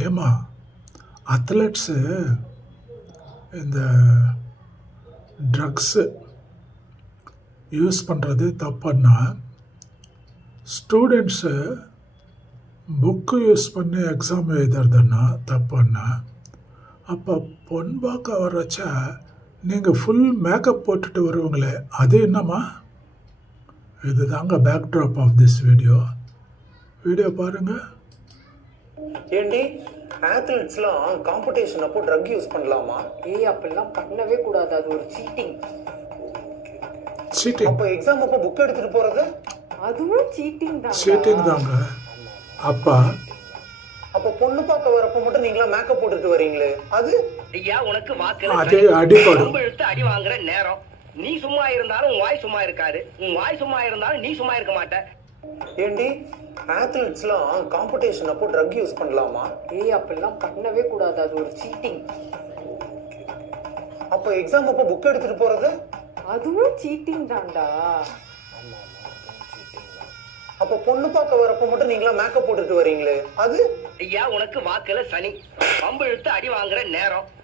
ஏமா அத்லெட்ஸு இந்த drugs use பண்ணுறது தப்புன்னா ஸ்டூடெண்ட்ஸு புக்கு யூஸ் பண்ணி எக்ஸாம் எழுதுறதுன்னா தப்புன்னா அப்போ பொன் பார்க்க வரச்ச நீங்கள் ஃபுல் மேக்கப் போட்டுட்டு வருவீங்களே அது என்னம்மா? இது தாங்க backdrop of this video video பாருங்கள் ஏண்டி? ஆத்லெட்ஸ்லாம் காம்படிஷன் அப்போ ட்ரக் யூஸ் பண்ணலாமா? ஏய் அப்படிலாம் பண்ணவே கூடாது. அது ஒரு சீட்டிங் சீட்டிங் அப்போ எக்ஸாம் அப்போ புக் எடுத்துட்டு போறது? அதுவும் சீட்டிங் தான் சீட்டிங் தாங்க. அப்பா அப்போ பொண்ணு பார்க்க வரப்போ மட்டும் நீங்களா மேக்கப் போட்டுட்டு வரீங்களே. அது? ஐயா உனக்கு வாக்குல அதே அடிபடும் இழுத்து அடி வாங்குற நேரம். நீ சும்மா இருந்தாலும் உன் வாய் சும்மா இருக்காது. உன் வாய் சும்மா இருந்தாலும் நீ சும்மா இருக்க மாட்ட. ஏண்டி? ஆத்லெட்ஸ்லாம் காம்படிஷன் அப்போ ட்ரக் யூஸ் பண்ணலாமா? ஏய் அப்படிலாம் பண்ணவே கூடாது. அது ஒரு சீட்டிங் அப்போ எக்ஸாம் அப்போ புக் எடுத்துட்டு போறது? அதுவும் சீட்டிங் தான்டா. அப்போ பொண்ணு பார்க்க வரப்போ மட்டும் நீங்களா மேக்கப் போட்டுட்டு வரீங்களே. அது? ஐயா உனக்கு வாக்குல சனி. கம்பு இழுத்து அடி வாங்குற நேரம்.